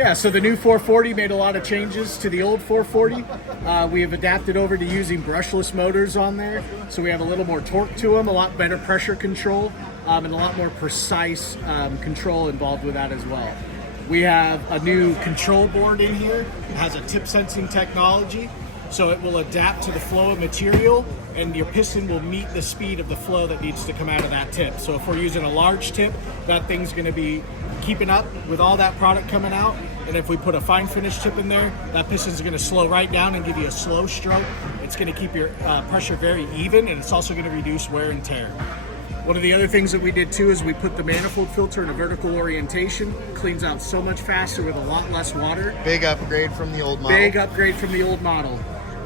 Yeah, so the new 440 made a lot of changes to the old 440. We have adapted over to using brushless motors on there, so we have a little more torque to them, a lot better pressure control, and a lot more precise control involved with that as well. We have a new control board in here. It has a tip sensing technology, so it will adapt to the flow of material, and your piston will meet the speed of the flow that needs to come out of that tip. So if we're using a large tip, that thing's going to be keeping up with all that product coming out. And if we put a fine finish tip in there, that piston's going to slow right down and give you a slow stroke. It's going to keep your pressure very even, and it's also going to reduce wear and tear. One of the other things that we did too is we put the manifold filter in a vertical orientation. Cleans out so much faster with a lot less water. Big upgrade from the old model. Big upgrade from the old model.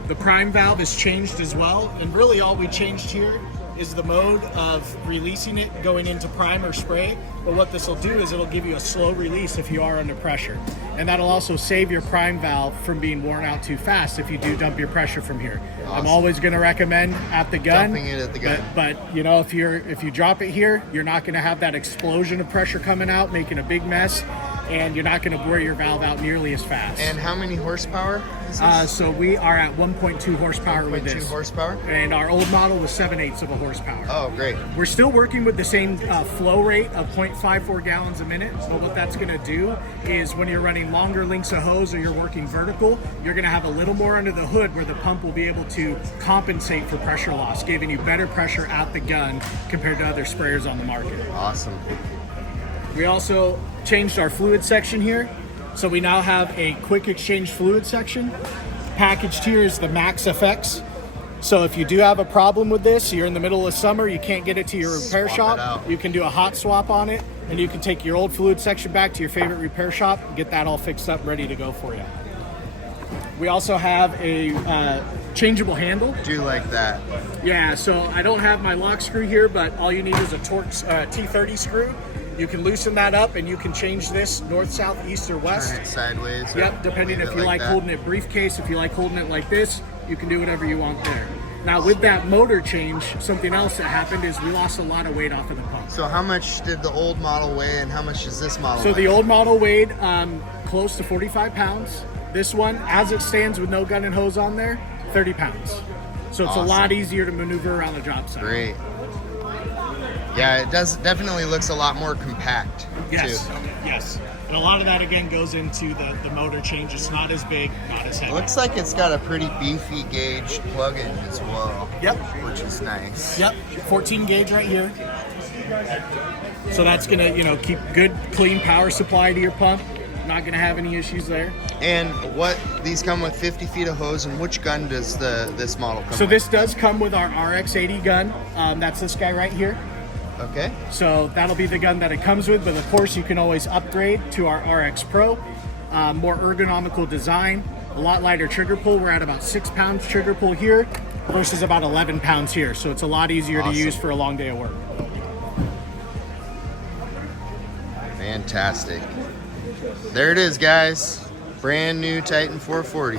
The prime valve is changed as well, and really all we changed here is the mode of releasing it going into prime or spray. But what this will do is it'll give you a slow release if you are under pressure, and that'll also save your prime valve from being worn out too fast if you do dump your pressure from here. Awesome. I'm always going to recommend at the gun, dumping it at the gun. But you know, if you drop it here, you're not going to have that explosion of pressure coming out, making a big mess, and you're not going to wear your valve out nearly as fast. And how many horsepower is this? So we are at 1.2 horsepower with this. 1.2 horsepower? And our old model was 7/8 of a horsepower. Oh, great. We're still working with the same flow rate of 0.54 gallons a minute, but what that's going to do is when you're running longer lengths of hose or you're working vertical, you're going to have a little more under the hood where the pump will be able to compensate for pressure loss, giving you better pressure at the gun compared to other sprayers on the market. Awesome. We also changed our fluid section here. So we now have a quick exchange fluid section. Packaged here is the Max FX. So if you do have a problem with this, you're in the middle of summer, you can't get it to your repair shop, you can do a hot swap on it, and you can take your old fluid section back to your favorite repair shop and get that all fixed up, ready to go for you. We also have a changeable handle. Do like that. Yeah, so I don't have my lock screw here, but all you need is a Torx T30 screw. You can loosen that up and you can change this north, south, east, or west. Turn it sideways. Yep, depending if you like holding it briefcase, if you like holding it like this, you can do whatever you want there. Now with that motor change, something else that happened is we lost a lot of weight off of the pump. So how much did the old model weigh and how much does this model weigh? So the old model weighed close to 45 pounds. This one, as it stands with no gun and hose on there, 30 pounds. So it's a lot easier to maneuver around the job site. Great. Yeah, it definitely looks a lot more compact. Yes, too. yes. And a lot of that again goes into the motor change. It's not as big, not as heavy. Looks like it's got a pretty beefy gauge plug-in as well. Yep. Which is nice. Yep, 14 gauge right here. So that's gonna, keep good, clean power supply to your pump. Not gonna have any issues there. And these come with 50 feet of hose, and which gun does this model come with? So this does come with our RX-80 gun. That's this guy right here. Okay. So that'll be the gun that it comes with, but of course you can always upgrade to our RX Pro. More ergonomical design, a lot lighter trigger pull. We're at about 6 pounds trigger pull here versus about 11 pounds here. So it's a lot easier to use for a long day of work. Fantastic. There it is, guys. Brand new Titan 440.